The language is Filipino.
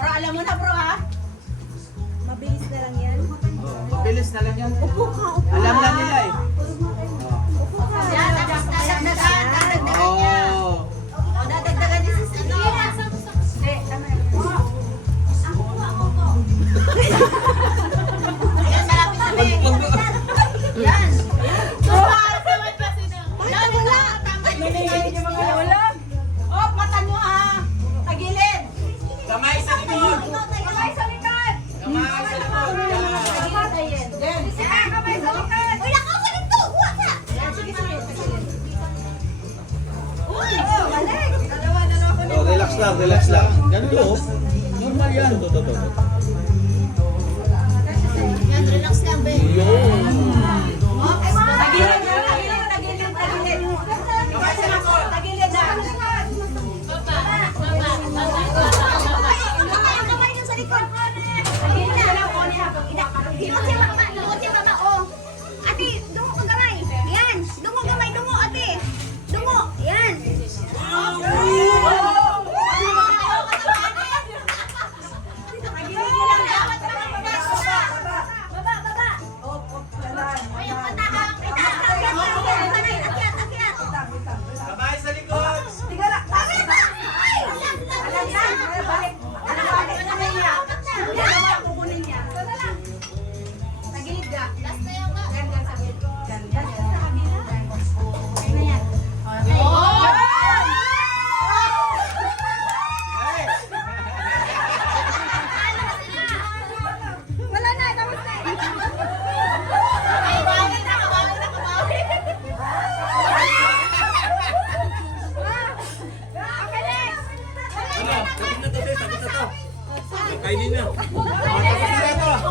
Bro, alam mo na bro ha? Mabilis na lang yan. Mabilis na lang yan. Upo ka, upo ka. Alam na nila eh. Upo ka. Yan, dadagdagan niya. Oh. O, dadagdagan niya si Sino. Hindi, tama yan. Yan, malapit na rin. Yan. Wala. Oh, mata nyo ha. Tagilid. Kamay sa likod. Kamay sa likod. Kamay sa likod. Yan. Yan. Kamay sa likod. Uy, ako sa likod. Wala. Yan, sige, sige. Uy, balik. Dalawa ko Oh, relax lang, relax lang. Ganun lang. Oh. Normal yan. To. Yan, relax lang, be. Yun. Okay, tagilid na, tagilid. Kamay sa likod. Tagilid na. Kamay niyo sa likod. Tagilid na. Himot siya baba, himot siya baba, oh. Ate, dungo ko gamay. Yan, dungo gamay, dungo ate. Dungo, yan. Baba, baba. Kamay sa likod. Wala na, tapos na. Ano? Tapos na to, sis. Tapos na to. Kainin na.